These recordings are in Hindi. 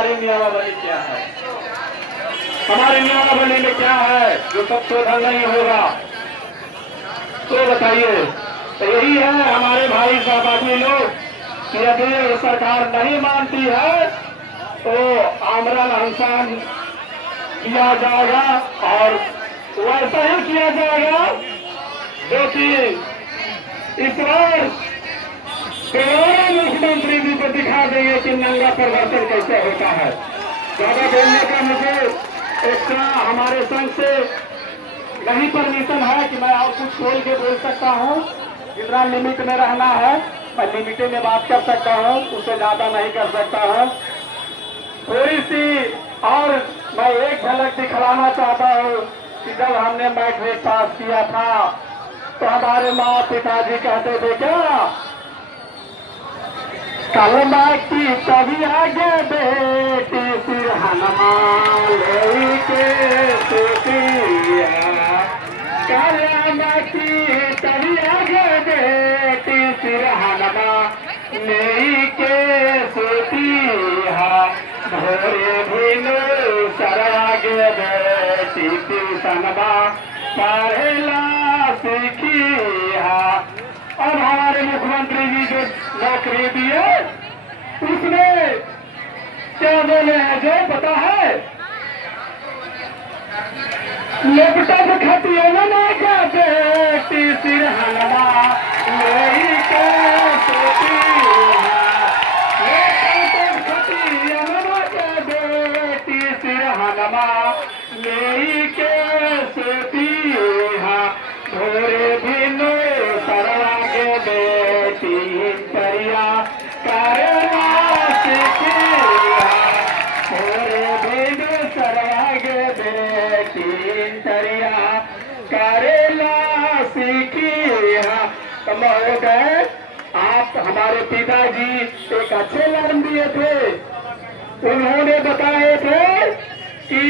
हमारी नियमावली क्या है, हमारी नियमावली में क्या है जो संशोधन नहीं होगा, तो बताइए। तो यही है हमारे भाई सहपाठी लोग कि यदि सरकार नहीं मानती है तो आमरण अनशन किया जाएगा और वैसा ही किया जाएगा जो कि इस बार मुख्यमंत्री जी को दिखा देंगे कि नंगा प्रदर्शन कैसे होता है। ज्यादा बोलने का मुझे एक्स्ट्रा हमारे संघ से नहीं परमिशन है कि मैं और कुछ खोल के बोल सकता हूँ। जितना लिमिट में रहना है मैं लिमिट में बात कर सकता हूँ, उससे ज्यादा नहीं कर सकता हूँ। थोड़ी सी और मैं एक झलक दिखलाना चाहता हूँ कि जब हमने मैट्रिक पास किया था तो हमारे माँ पिताजी कहते थे क्या, कलमा की तभी आगे बेटी सिरहनमा लेके सोतिया, कलमा की तभी आगे बेटी सिरहनमा लेके सोतिया, भोरे भीनो सरागे बेटी सनबा पहला सीखिया। और हमारे मुख्यमंत्री जी जो नौकरी दिए उसमें क्या बोले हैं जो पता है, लैपटॉप खतिया ना का बेटी सिरहनवा लेके सोतिया, लैपटॉप खतिया ना का बेटी सिरहनवा लेके सोतिया, भोरे भिनो सरवागे बेटी परिया करना सीखिया, भोरे भिनो सरवागे बेटी परिया करेला सीखिया। तो महोदय आप हमारे पिताजी एक अच्छे लाइन दिए थे, उन्होंने बताए थे कि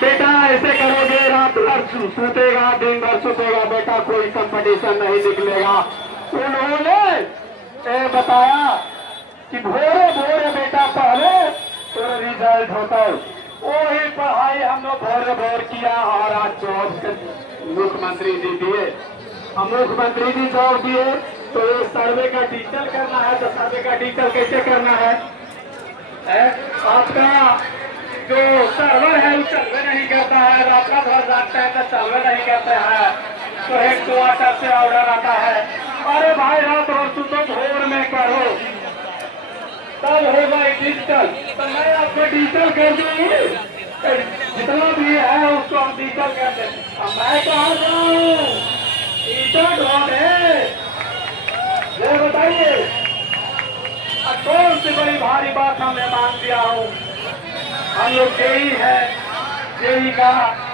बेटा ऐसे करोगे रात भर सूतेगा दिन भर सूतेगा बेटा, कोई कंपटीशन नहीं निकलेगा। उन्होंने बताया कि भोरे भोरे बेटा पहले तो रिजल्ट होता है, वही पढ़ाई हम लोग भोरे भोर किया और आज जॉब मुख्यमंत्री जी दिए। हम मुख्यमंत्री जी जॉब दिए तो ये सर्वे का डिजिटल करना है, तो सर्वे का डिजिटल कैसे करना है, आपका जो सर्वर है वो सर्वे नहीं करता है, रात भर जागता है तो सर्वे नहीं करते हैं, तो हेडक्वार्टर से ऑर्डर आता है, अरे भाई रात भर सुनो भोर में करो तब होगा डिजिटल। तो मैं आपको डिजिटल कर दूंगी, जितना भी है उसको हम डिजिटल कर देंगे। अब मैं कहा जाऊँ डिजिटल है ये बताइए, कौन सी बड़ी भारी बात हमने मान दिया हूँ। हम लोग जेई है, जेई का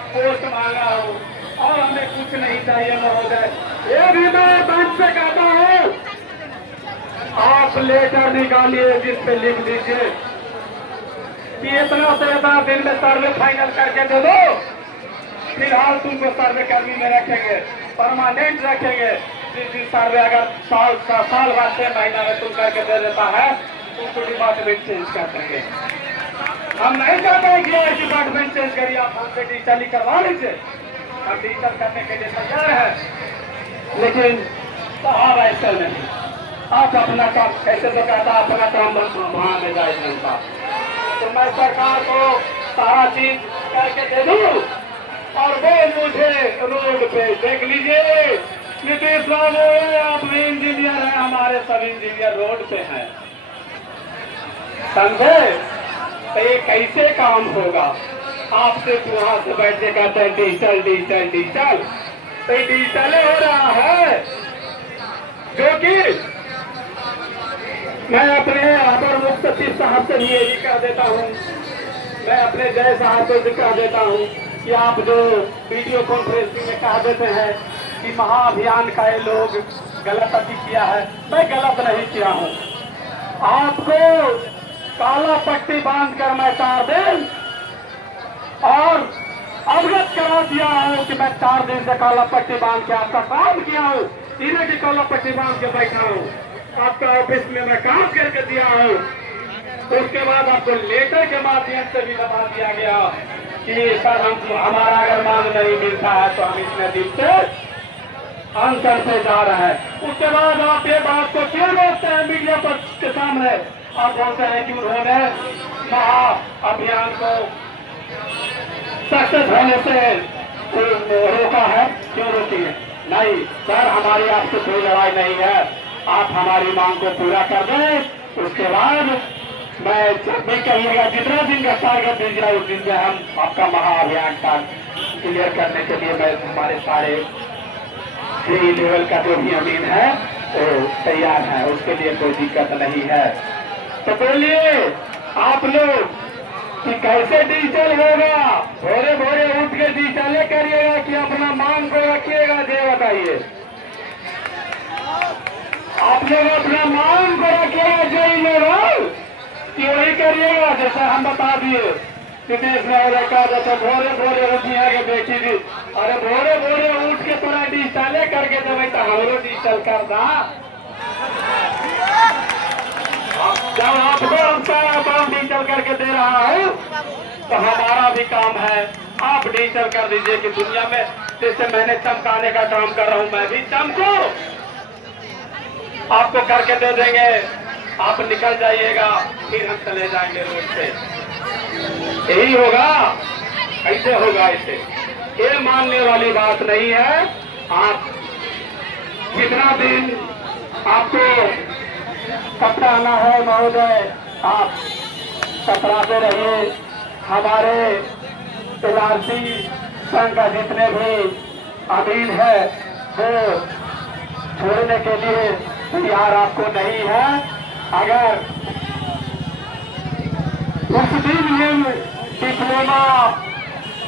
पोस्ट मांगा हो और हमें कुछ नहीं चाहिए महोदय। ये भी मैं मंच से कहता हूँ, आप लेटर निकालिए जिस पे लिख दीजिए कि इतना से इतना दिन में सर्वे फाइनल करके दे दो, फिलहाल तुमको सर्वे कर्मी में रखेंगे, परमानेंट रखेंगे। जिस सर्वे अगर साल बाद 6 महीना में तुम करके दे देता है तुमको डिपार्टमेंट चेंज कर देंगे। हम नहीं चाहते हैं कि डिपार्टमेंट चेंज करिए, आप हमसे डिजिटल ही करवा लीजिए, हम डिजिटल करने के लिए तैयार है। लेकिन साहब ऐसा नहीं, आप अपना काम कैसे तो कहता अपना काम वहां में जाए जनता, तो मैं सरकार को सारा चीज करके दे दूं और वो मुझे रोड पे देख लीजिए। नीतीश बाबू आप भी इंजीनियर हैं, हमारे सब इंजीनियर रोड पे हैं, समझे। तो ये कैसे काम होगा, आपसे वहां से बैठ के कहते हैं डिजिटल डिजिटल डिजिटल, तो डिजिटल हो रहा है। जो कि मैं अपने अपर मुख्य सचिव साहब से भी यही कह देता हूँ, मैं अपने जय साहब को भी कह देता हूँ कि आप जो वीडियो कॉन्फ्रेंसिंग में कह देते हैं कि महाअभियान का ये लोग गलत अति किया है, मैं गलत नहीं किया हूँ। आपको काला पट्टी बांध कर मैं 4 दिन और अवगत करा दिया हूँ कि मैं 4 दिन से काला पट्टी बांध के आपका काम किया हूँ, इन्हें की काला पट्टी बांध के बैठा हूँ, आपका ऑफिस में मैं काम करके दिया हूँ। उसके बाद आपको लेटर के माध्यम से भी बता दिया गया कि सर हमारा अगर मांग नहीं मिलता है तो हम इतने दिन से आंसर से जा रहे हैं। उसके बाद आप ये बात को क्यों बोलते हैं मीडिया पर के सामने? आप बोलते हैं कि उन्होंने महा अभियान को सक्सेस होने से रोका है, क्यों रोकी है? नहीं सर, हमारी आपसे कोई लड़ाई नहीं है, आप हमारी मांग को पूरा कर दें। उसके बाद मैं जब भी कहिएगा जितना दिन का टारगेट दीजिएगा उस दिन में हम आपका महाअभियान का क्लियर करने के लिए मैं हमारे सारे थ्री लेवल का जो भी अमीन है वो तैयार है, उसके लिए कोई दिक्कत नहीं है। तो बोलिए आप लोग कि कैसे डिजिटल होगा? भोरे भोरे उठ के डिजिटल करिएगा कि अपना मांग को रखिएगा? ये बताइए, आप लोग अपना मांग को रखिएगा जय लेवल कि वही करिएगा जैसा हम बता दिए? दिनेश ने कहा जैसे भोरे भोरे उठिए के देखी थी, अरे भोरे भोरे उठ के थोड़ा डिजिटल करके देवे तो हमरो डिजिटल करना। जब आपको हम सारा काम डिजिटल करके दे रहा हूँ तो हमारा भी काम है आप डिजिटल कर दीजिए कि दुनिया में जैसे मैंने चमकाने का काम कर रहा हूँ मैं भी चमको, आपको करके दे देंगे, आप निकल जाइएगा, फिर हम चले जाएंगे रोड पे। यही होगा, ऐसे होगा, ऐसे ये मानने वाली बात नहीं है। आप कितना दिन आपको कतराना है महोदय, आप कतराते रहिए। हमारे एलआरसी संघ का जितने भी अमीन है वो छोड़ने के लिए तैयार आपको नहीं है। अगर उस दिन हम डिप्लोमा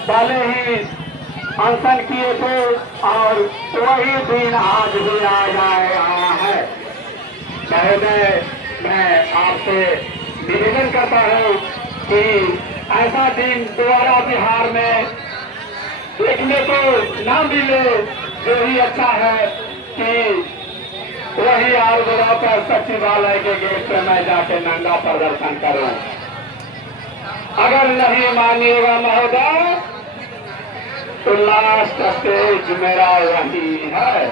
वाले ही अनशन किए थे और वही दिन आज भी आया है। मैं आपसे निवेदन करता हूँ कि ऐसा दिन दोबारा बिहार में देखने को न मिले। जो ही अच्छा है कि वही आलगोड़ा पर सचिवालय के गेट पे मैं जाके नंगा प्रदर्शन करूं। अगर नहीं मानिएगा महोदय तो लास्ट स्टेज मेरा वही है,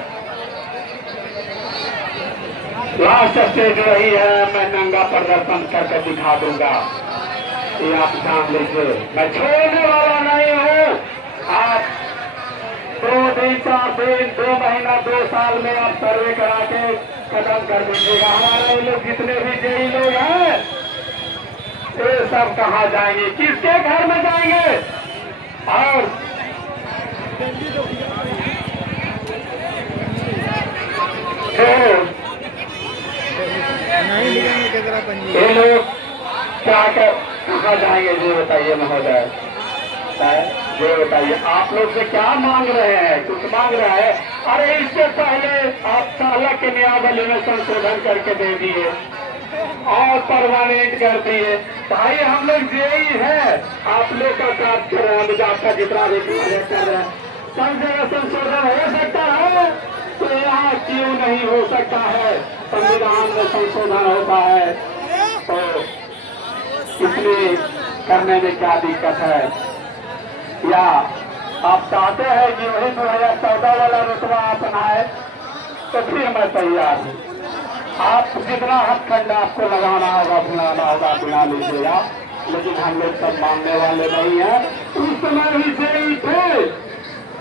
लास्ट स्टेज वही है, मैं नंगा प्रदर्शन करके दिखा दूंगा। ये आप जान लीजिए, मैं छोड़ने वाला नहीं हूँ। आप 2 दिन 4 दिन 2 महीना 2 साल में आप सर्वे करा के खत्म कर दीजिएगा। हमारे लोग जितने भी जेई लोग हैं ये सब कहाँ जाएंगे, किसके घर में जाएंगे? और ये लोग क्या कर कहाँ जाएंगे ये बताइए महोदय, ये बताइए आप लोग से क्या मांग रहे हैं? कुछ मांग रहे हैं? अरे इससे पहले आप साला के नियमावली में संशोधन करके दे दिए और परमानेंट कर दिए। भाई हम लोग जेई है, आप लोग का काम कर रहे हैं, आपका जितना भी कर रहे हैं, सब जगह संशोधन हो सकता है तो यहाँ क्यों नहीं हो सकता है? संविधान में संशोधन होता है तो इसलिए करने में क्या दिक्कत है? या आप चाहते हैं कि वही 2014 वाला रुतबा अपनाए तो फिर मैं तैयार हूँ। आप जितना हथखंड आपको लगाना होगा बुलाना होगा बुला लीजिएगा, लेकिन हम लोग सब मानने वाले नहीं हैं। उस समय भी जेई थे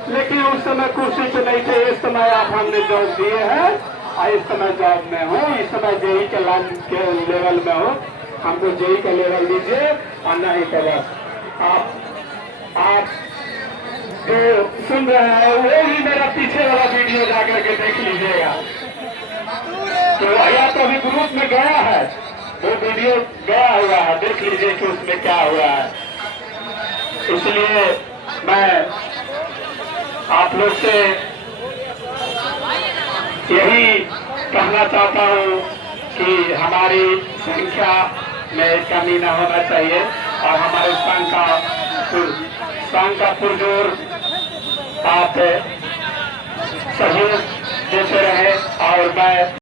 लेकिन उस समय कुर्सी पे नहीं थे, इस समय आप हमने जॉब दिए हैं और इस समय जॉब में हो, इस समय जेई के लाइन के लेवल में हो, हमको जेई का लेवल दीजिए और नहीं तो बस आप जो सुन रहे हैं वो भी मेरा पीछे वाला वीडियो जाकर के देख लीजिएगा। तो या तो अभी ग्रुप में गया है, वो वीडियो गया हुआ है, देख लीजिए कि उसमें क्या हुआ है। इसलिए मैं आप लोग से यही कहना चाहता हूँ कि हमारी संख्या में कमी न होना चाहिए और हमारे संघ का पुरजोर आप सहयोग देते रहे और मैं